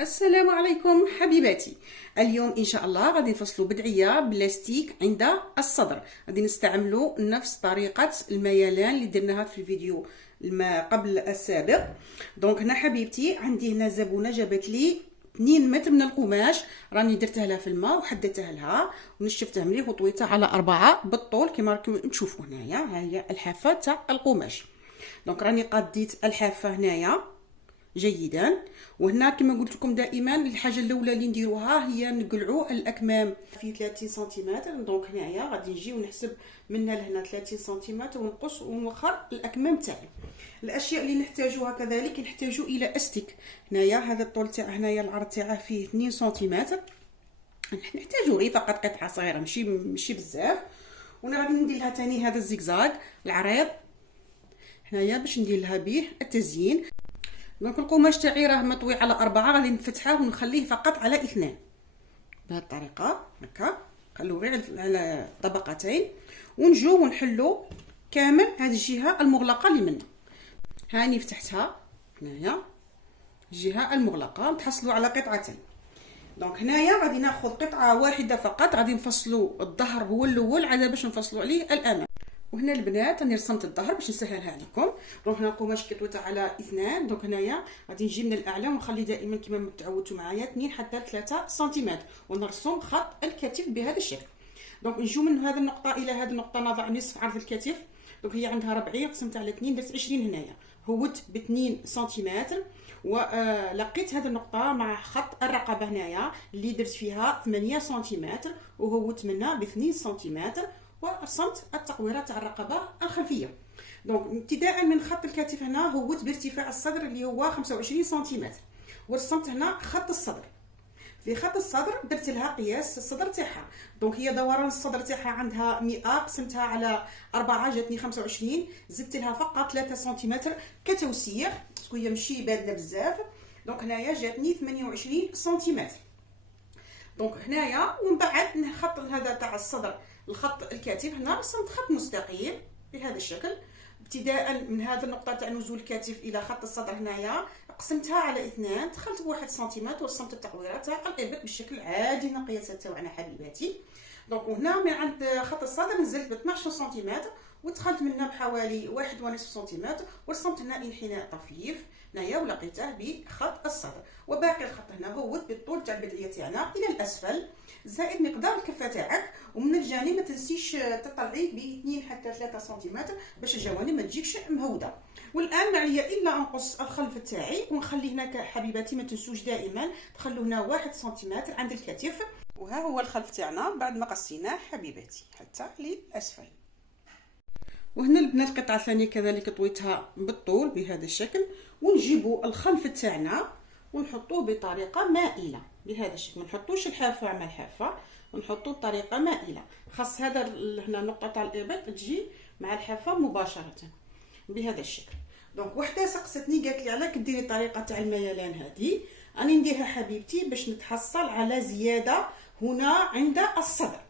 السلام عليكم حبيباتي. اليوم ان شاء الله غادي نفصلوا بدعيه بلاستيك عند الصدر. غادي نستعملوا نفس طريقه الميلان اللي درناها في الفيديو ما قبل السابق. دونك هنا حبيبتي عندي هنا زبونه جابت لي 2 متر من القماش، راني درته لها في الماء وحددته لها ونشفته مليح وطويته على 4 بالطول كما راكم تشوفوا هنايا. ها هي الحافه تاع القماش. دونك راني قديت الحافه هنايا جيدا، وهنا كما قلت لكم دائما الحاجه الاولى اللي نديروها هي نقلعوا الاكمام في 30 سنتيمتر. دونك هنايا غادي نجي ونحسب من لهنا 30 سنتيمتر ونقص ونوخر الاكمام تاعي. الاشياء اللي نحتاجوها كذلك نحتاجوا الى استيك. هنايا هذا الطول تاع هنايا العرض تاعه فيه 2 سنتيمتر، نحتاجوا غير فقط قطعه صغيره ماشي بزاف. وانا غادي ندير لها ثاني هذا الزيكزاك العريض هنايا باش ندير لها به التزيين. دونك القماش تاعي راه مطوي على 4، غادي نفتحه ونخليه فقط على 2 بهذه الطريقه هكا. نخلوه غير على طبقتين ونجو ونحلو كامل هذه الجهه المغلقه اللي منها. هاني فتحتها هنايا الجهه المغلقه، نتحصلوا على قطعتين. دونك هنايا غادي ناخذ قطعه واحده فقط، غادي نفصلوا الظهر هو الاول على باش نفصلوا عليه الامام. وهنا البنات راني رسمت الظهر باش نسهلها لكم. دونك هنا القماش كطويته على 2. دونك هنايا غادي نجي من الاعلى ونخلي دائما كما تعودتوا معايا 2 حتى 3 سنتيمتر ونرسم خط الكتف بهذا الشكل. دونك نجيو من هذه النقطه الى هذه النقطه نضع نصف عرض الكتف. دونك هي عندها 40 قسمت على 2 درت 20 هنايا، هوت ب 2 سنتيمتر ولقيت هذه النقطه مع خط الرقبه هنايا اللي درت فيها 8 سنتيمتر وهوت منها ب 2 سنتيمتر ورسمت التقويره تاع الرقبه الخلفيه. دونك ابتداء من خط الكتف هنا هوت بارتفاع الصدر اللي هو 25 سنتيمتر ورسمت هنا خط الصدر. في خط الصدر درت لها قياس الصدر تاعها. دونك هي دوران الصدر تاعها عندها 100 قسمتها على 4 جاتني 25، زدت لها فقط 3 سنتيمتر كتوسيع باسكو هي ماشي بارده بزاف. دونك هنايا جاتني 28 سنتيمتر. دونك هنايا ومن بعد نخط هذا تاع الصدر الخط الكتف هنا رسمت خط مستقيم بهذا الشكل. ابتداء من هذه النقطه تاع نزول الكتف الى خط الصدر هنايا قسمتها على 2، دخلت ب1 سنتيمتر ورسمت التقويره تاع الابط بالشكل عادي القياسات تاعنا حبيباتي. دونك هنا من عند خط الصدر نزلت ب 12 سنتيمتر ودخلت منها بحوالي 1.5 سنتيمتر ورسمت هنا انحناء طفيف هنايا ولقيته بخط الصدر. وباقي الخط هنا هو بالطول تاع البدعيه تاعنا الى الاسفل زائد مقدار الكفه تاعك، ومن الجانب ما تنسيش تطلعي ب 2 حتى 3 سنتيمتر باش الجوانب ما تجيكش مهوده. والان ما عليا الا انقص الخلف تاعي ونخلي هناك حبيباتي ما تنسوش دائما تخلوا هنا 1 سنتيمتر عند الكتف. وها هو الخلف تاعنا بعد ما قصيناه حبيباتي حتى للاسفل. وهنا البنات قطعه ثانيه كذلك طويتها بالطول بهذا الشكل، ونجيبوا الخلف تاعنا ونحطوه بطريقه مائله بهذا الشكل. ما نحطوش الحافه مع الحافه، ونحطوه بطريقه مائله. خاص هذا هنا النقطه تاع الابط تجي مع الحافه مباشره بهذا الشكل. دونك وحده سقستني قالت لي علاش كديري الطريقه تاع الميلان هذه. راني نديرها حبيبتي باش نتحصل على زياده هنا عند الصدر،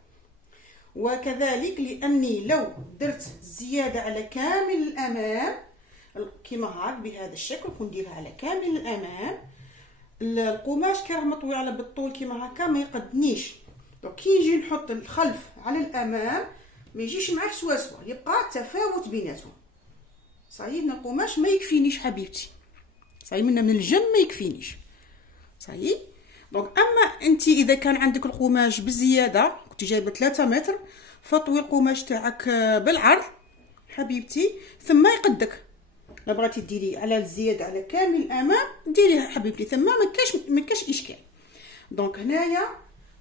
وكذلك لاني لو درت زياده على كامل الامام كيما هاك بهذا الشكل ونديرها على كامل الامام، القماش كان مطوي على بالطول كيما هكا ما يقدنيش. دونك كي نجي نحط الخلف على الامام ما يجيش معاه سوا يبقى تفاوت بيناتهم. صحيح ان القماش ما يكفينيش حبيبتي، صحيح من الجنب ما يكفينيش صحيح. دونك اما انت اذا كان عندك القماش بزياده كنت جايبه 3 متر فطوي القماش تاعك بالعرض حبيبتي ثم يقدك. لا بغيتي ديري على الزياده على كامل الامام ديريها حبيبتي ثم ما كاش اشكال. دونك هنايا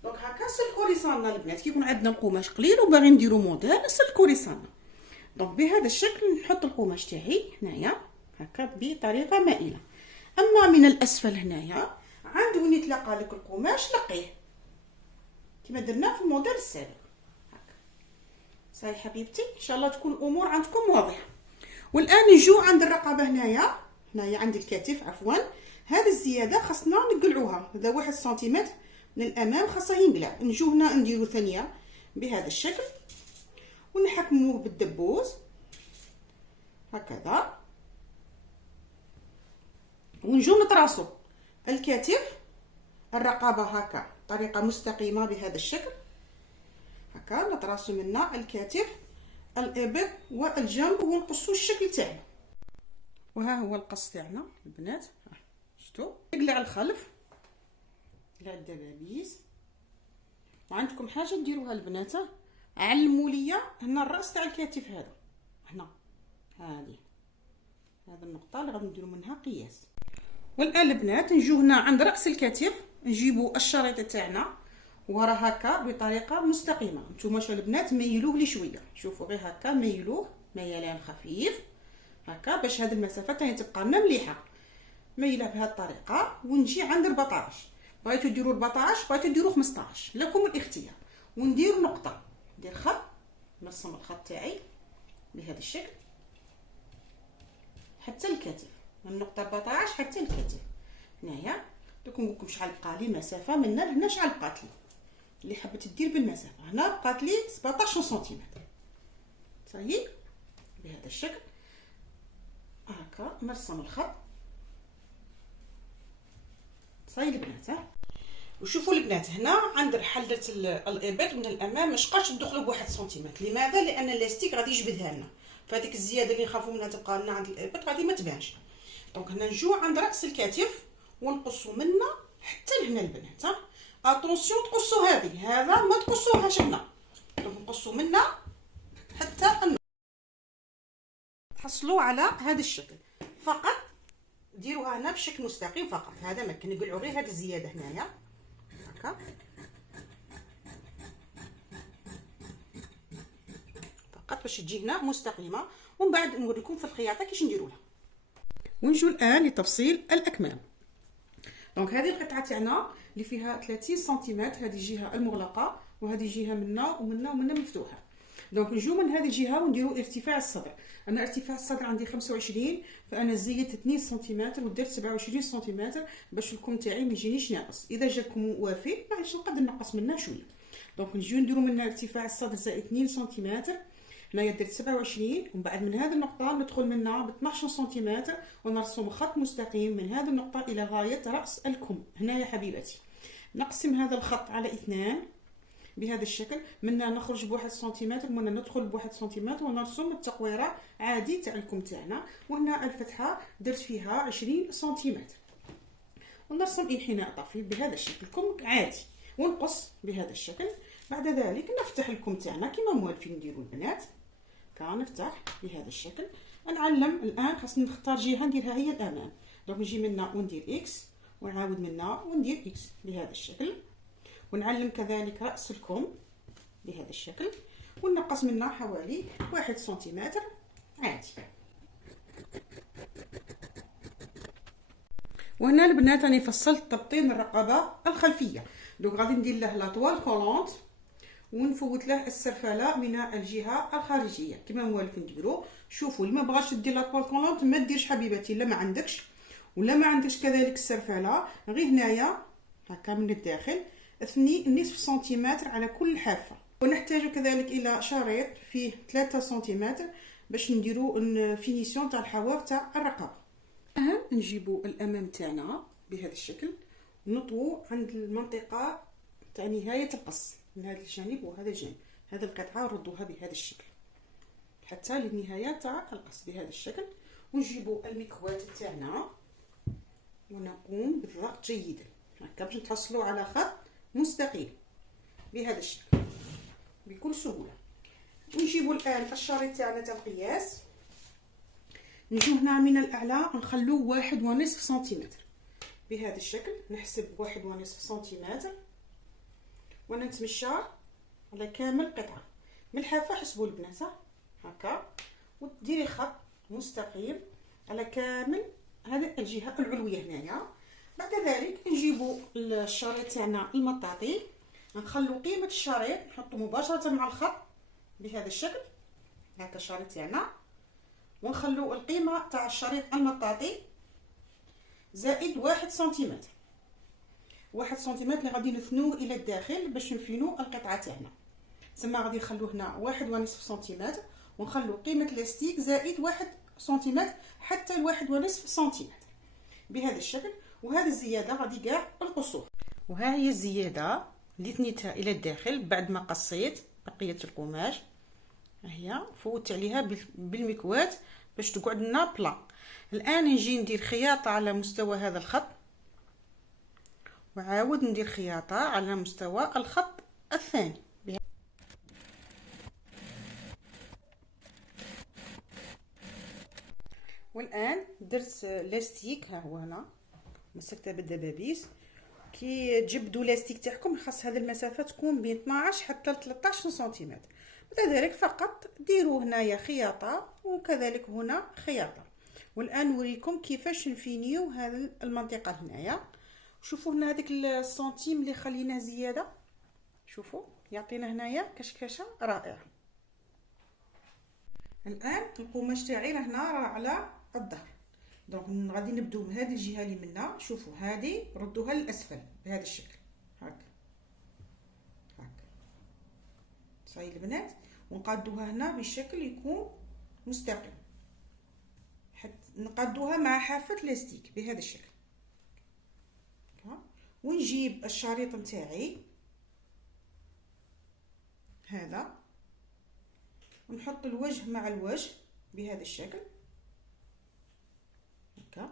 دونك هكا سلكوا ريصالنا البنات كي يكون عندنا القماش قليل وباغي نديرو موديل سلكوا ريصالنا. دونك بهذا الشكل نحط القماش تاعي هنايا هكا بطريقه مائله. اما من الاسفل هنايا عند وين يتلاقى لك القماش لقيه كما درنا في الموديل السابق هكا. صحيح حبيبتي ان شاء الله تكون الامور عندكم واضحه. والان نجو عند الرقبه هنايا عند الكتف عفوا. هذه الزياده خاصنا نقلعوها، هذا 1 سنتيمتر من الامام خاصه ينقلع. نجو هنا نديرو ثانيه بهذا الشكل ونحكموه بالدبوس هكذا ونجو نطراسو الكتف الرقبة هكا طريقة مستقيمة بهذا الشكل، هكا نطراسو منا الكتف الابط والجنب ونقصو الشكل تاعنا. وها هو القص تاعنا البنات، شفتوا نقلع الخلف على الدبابيس. وعندكم حاجه ديروها البنات، علموا ليا هنا الراس تاع الكتف، هذا هنا هذه النقطه اللي غادي نديرو منها قياس. والان البنات نجيو هنا عند راس الكتف، نجيبو الشريط تاعنا ورا هكا بطريقه مستقيمه. نتوما شو البنات ميلوه لي شويه، شوفوا غير هكا ميلوه ميلان خفيف هكا باش هذه المسافه تاني تبقى لنا مليحه. ميلها بهذه الطريقه ونجي عند 14. بغيتو ديروا 14 بغيتو ديروا 15 لكم الاختيار. وندير نقطه، ندير خط، نرسم الخط تاعي بهذا الشكل حتى الكتف، من النقطه 14 حتى الكتف. هنايا دوك نقول لكم شحال بقى لي مسافه من هنا لهنا، شحال بقات لي اللي حبت دير بالمسافه. هنا بقات لي 17 سنتيمتر صايي بهذا الشكل هكا. نرسم الخط صاي البنات. وشوفوا البنات هنا عند حلة الابط من الامام مشقاش ندخلوا بواحد سنتيمتر. لماذا؟ لان الاستيك غادي يجبدها لنا، فهاديك الزياده اللي نخافوا منها تبقى لنا عند الابط غادي ما تبانش. دونك هنا نجيو عند راس الكتف ونقصوا منا حتى لهنا البنات. اتونسيون تقصوا هذه، هذا ما تقصوهاش هنا. دونك نقصوا منا حتى تحصلوا على هذا الشكل. فقط ديروها هنا بشكل مستقيم فقط، هذا ما كنقلعوا غير هذه الزياده هنايا هكا فقط باش تجي هنا مستقيمه. ومن بعد نوريكم في الخياطه كيفاش نديروها. ونجيو الان لتفصيل الاكمام. دونك هذه القطعه تاعنا اللي فيها 30 سنتيمتر، هذه الجهه المغلقه وهذه الجهه منا ومنا ومنا مفتوحه. دونك نجيو من هذه الجهه ونديروا ارتفاع الصدر. انا ارتفاع الصدر عندي 25، فانا زيدت 2 سنتيمتر ودرت 27 سنتيمتر باش الكم تاعي ما يجينيش ناقص. اذا جاكم وافي معليش نقدر نقص منها شويه. دونك نجيو نديروا من ارتفاع الصدر زائد 2 سنتيمتر، هنايا درت 27. ومن بعد من هذه النقطه ندخل منها ب 12 سنتيمتر ونرسم خط مستقيم من هذه النقطه الى غايه راس الكم. هنا يا حبيبتي نقسم هذا الخط على 2 بهذا الشكل. منا نخرج بواحد سنتيمتر، منا ندخل بواحد سنتيمتر ونرسم التقويره عادي تاع الكم تاعنا. وهنا الفتحه درت فيها 20 سنتيمتر ونرسم انحناء طفيف بهذا الشكل كم عادي ونقص بهذا الشكل. بعد ذلك نفتح الكم تاعنا كما موالفين نديروا البنات، كنفتح بهذا الشكل. نعلم الان خاصني نختار جهه نديرها هي الامام. دونك نجي منا وندير اكس ونعاود منا وندير اكس بهذا الشكل. ونعلم كذلك راس الكم بهذا الشكل ونقص منها حوالي 1 سنتيمتر عادي. وهنا البنات راني فصلت تبطين الرقبه الخلفيه. دونك غادي ندير له لاطوال كولونت ونفوت له السرفله من الجهه الخارجيه كما موالفين نديروا. شوفوا اللي ما بغاش دير لاطوال كولونت ما ديرش حبيبتي، لا ما عندكش ولا ما عندكش كذلك السرفله، غير هنايا هكا من الداخل نصف سنتيمتر على كل حافه. ونحتاج كذلك الى شريط فيه 3 سنتيمتر باش نديروا الفينيسيون تاع الحواف تاع الرقبه. الان نجيبوا الامام تاعنا بهذا الشكل، نطوو عند المنطقه تاع نهايه القص من هذا الجانب وهذا الجانب. هذه القطعه نردوها بهذا الشكل حتى للنهايه تاع القص بهذا الشكل. ونجيبوا المكوات تاعنا ونقوم بالضغط جيدا هكا باش نتحصلوا على خط مستقيم بهذا الشكل بكل سهوله. ونجيبوا الان الشريط تاعنا تاع القياس، نجيو هنا من الاعلى نخلوه 1.5 سنتيمتر بهذا الشكل. نحسب 1.5 سنتيمتر ونتمشى على كامل قطعه من الحافه. حسبوا البنات هكا وديري خط مستقيم على كامل هذه الجهه العلويه هنايا. بعد ذلك نجيبوا الشريط تاعنا المطاطي، نخلو قيمه الشريط نحطو مباشره مع الخط بهذا الشكل هكا الشريط تاعنا، ونخلو القيمه تاع الشريط المطاطي زائد 1 سنتيمتر. 1 سنتيمتر اللي غادي نثنوه الى الداخل باش نفينو القطعه تاعنا. تسمى غادي نخلو هنا 1.5 سنتيمتر ونخلو قيمه الاستيك زائد 1 سنتيمتر حتى 1.5 سنتيمتر بهذا الشكل. وهذه الزياده غادي كاع نقصوها. وها هي الزياده اللي ثنيتها الى الداخل بعد ما قصيت بقيه القماش. ها هي فوت عليها بالمكواة باش تقعد لنا بلا. الان نجي ندير خياطه على مستوى هذا الخط، وعاود ندير خياطه على مستوى الخط الثاني. والان درت لاستيك، ها هو هنا مسكته بالدبابيس. كي تجبدوا لاستيك تاعكم خاص هذه المسافه تكون بين 12 حتى 13 سنتيمتر. بعد ذلك فقط ديروا هنايا خياطه وكذلك هنا خياطه. والان نوريكم كيفاش نفينيو هذه المنطقه هنايا. شوفوا هنا هذيك السنتيم اللي خليناه زياده، شوفوا يعطينا هنايا كشكشه رائعه. الان القماش تاعي راه على الظهر، دونك غادي نبداو بهذه الجهه اللي منا. شوفوا هذه ردوها للاسفل بهذا الشكل هكا هكا صاي البنات، ونقادوها هنا بالشكل يكون مستقيم، حتى نقادوها مع حافه لاستيك بهذا الشكل هكا. ونجيب الشريط نتاعي هذا ونحط الوجه مع الوجه بهذا الشكل هكا،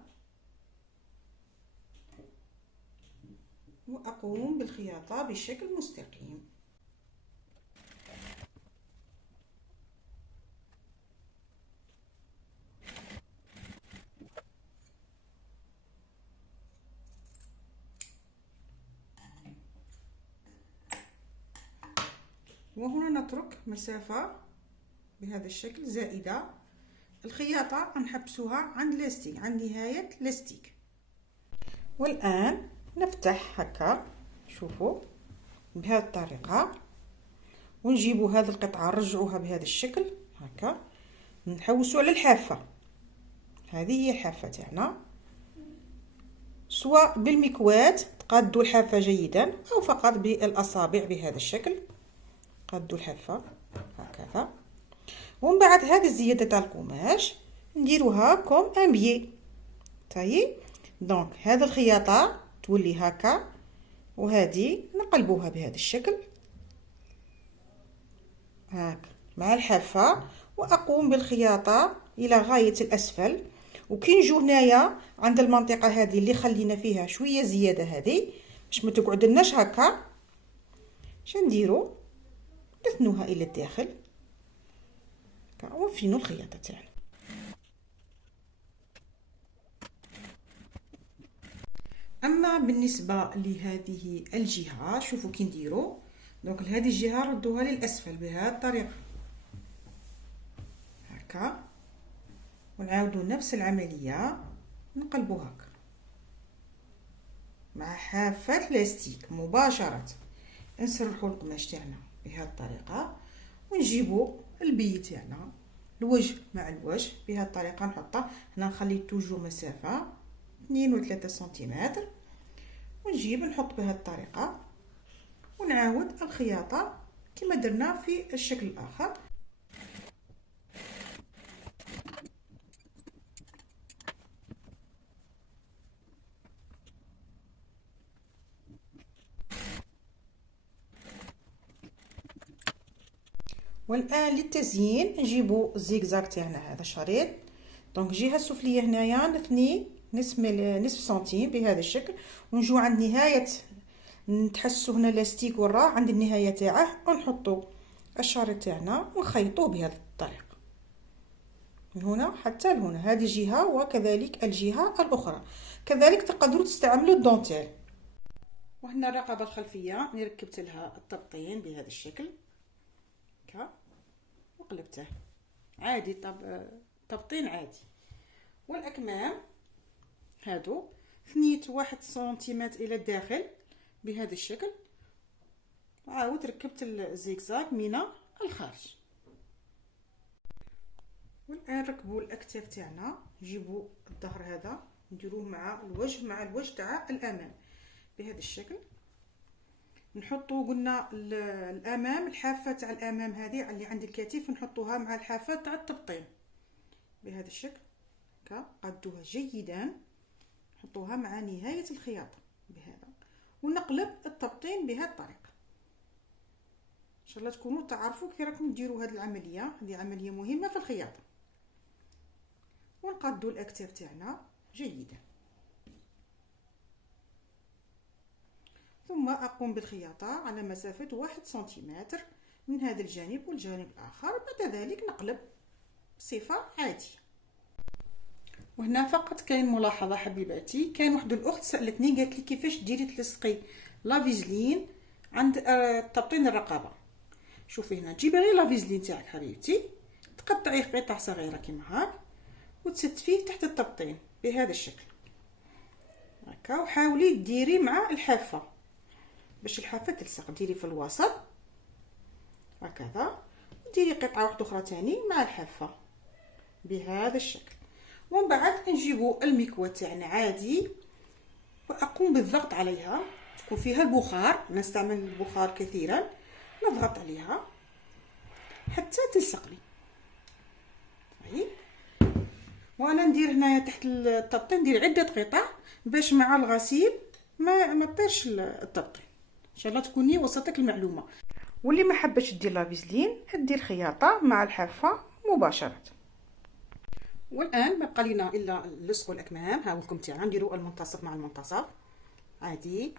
وأقوم بالخياطة بشكل مستقيم. وهنا نترك مسافة بهذا الشكل زائدة. الخياطة نحبسوها عند لاستيك، عند نهاية لاستيك. والآن نفتح هكا، شوفوا بهذه الطريقة، ونجيبوا هذه القطعة نرجعوها بهذا الشكل هكا، نحوسوا على الحافة. هذه هي الحافة تاعنا، سواء بالمكواة تقادوا الحافة جيدا أو فقط بالأصابع بهذا الشكل. قادوا الحافة هكذا، ومن بعد هذه الزيادة تاع القماش نديروها كوم ان بيي. طيب دونك هذه الخياطة تولي هكا، وهذه نقلبوها بهذا الشكل هكا مع الحافة، واقوم بالخياطة الى غاية الاسفل. وكي نجو هنايا عند المنطقة هذه اللي خلينا فيها شوية زيادة، هذه باش ما تقعدلناش هكا، شنديرو نثنوها الى الداخل ونفينو الخياطة تاعنا. اما بالنسبه لهذه الجهه شوفوا كي نديرو، دونك لهذه الجهه ردوها للاسفل بهذه الطريقه هكا، ونعاودوا نفس العمليه نقلبوا هكا مع حافه لاستيك مباشره. نسرحوا القماش تاعنا بهذه الطريقه، ونجيبوا البي تاعنا الوجه مع الوجه بهذه الطريقه. نحطها هنا، نخلي توجو مسافه 2 و 3 سنتيمتر، ونجيب نحط بهذه الطريقه، ونعاود الخياطه كما درنا في الشكل الاخر. والان للتزيين نجيبوا الزيكزاك تاعنا، هذا الشريط دونك الجهه السفليه هنايا نثني نصف سنتيم بهذا الشكل، ونجو عند نهايه نتحسو هنا لاستيك وراء عند النهايه تاعه، ونحطوا الشريط تاعنا ونخيطوه بهذه الطريقه من هنا حتى لهنا، هذه جهه وكذلك الجهه الاخرى. كذلك تقدروا تستعملوا الدونتيل. وهنا الرقبه الخلفيه اللي ركبت لها التبطين بهذا الشكل هكا، وقلبته عادي، تبطين عادي. والاكمام هادو ثنيت 1 سنتيمتر الى الداخل بهذا الشكل، وعاود ركبت الزيكزاك من الخارج. والان ركبوا الاكتاف تاعنا، نجيبوا الظهر هذا نديروه مع الوجه تاع الامام بهذا الشكل. نحطوا قلنا الامام، الحافه تاع الامام هذه اللي عند الكتف نحطوها مع الحافه تاع التبطين بهذا الشكل هكا، قادوها جيدا، نحطوها مع نهايه الخياطه بهذا، ونقلب التبطين بهذه الطريقه. ان شاء الله تكونوا تعرفوا كي راكم ديروا هذه العمليه. هذه عمليه مهمه في الخياطه. ونقادوا الاكتاف تاعنا جيدا، ثم اقوم بالخياطه على مسافه 1 سنتيمتر من هذا الجانب والجانب الاخر. بعد ذلك نقلب بصفه عاديه. وهنا فقط كاين ملاحظه حبيباتي، كان واحد الاخت سالتني قالت لي كيفاش ديري تلصقي لا فيزلين عند تبطين الرقبه. شوفي هنا تجيبي غير لا فيزلين تاعك حبيبتي، تقطعيه قطع صغيره كيما هاك وتستفيه تحت التبطين بهذا الشكل هكا. وحاولي ديري مع الحافه باش الحافه تلصق، ديري في الوسط هكذا، وديري قطعه واحده اخرى تاني مع الحافه بهذا الشكل. ومن بعد نجيبوا المكواه تاعنا عادي واقوم بالضغط عليها، تكون فيها البخار، نستعمل البخار كثيرا، نضغط عليها حتى تلصق لي. طيب وانا ندير هنايا تحت التبطين ندير عده قطع باش مع الغسيل ما طيرش التبطين. ان شاء الله تكوني وصلتك المعلومه. واللي ما حبش دير لا فيزلين دير خياطه مع الحافه مباشره. والان ما بقى لنا الا نلصقوا الاكمام. ها لكم تاعنا نديروا المنتصف مع المنتصف عادي،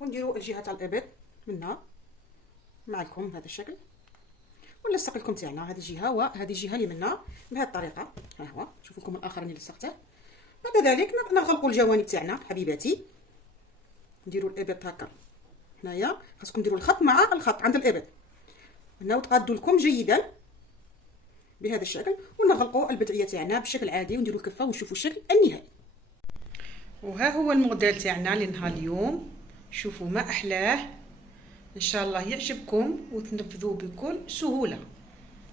ونديروا الجهه تاع الابط منها معكم بهذا الشكل، ونلصق لكم تاعنا هذه الجهه وهذه الجهه اللي منها بهذه الطريقه. ها هو شوفوا لكم الاخر اللي لصقته. بعد ذلك نغلقوا الجوانب تاعنا حبيباتي، نديروا الابط هكا. هنايا خاصكم ديروا الخط مع الخط عند الابط هنا، وتقادوا لكم جيدا بهذا الشكل، ونغلقوا البدعيه تاعنا بشكل عادي ونديروا الكفه ونشوفوا الشكل النهائي. وها هو الموديل تاعنا لنهار اليوم. شوفوا ما احلاه، ان شاء الله يعجبكم وتنفذوه بكل سهوله.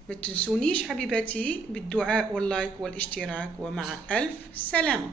ما تنسونيش حبيباتي بالدعاء واللايك والاشتراك، ومع الف سلامه.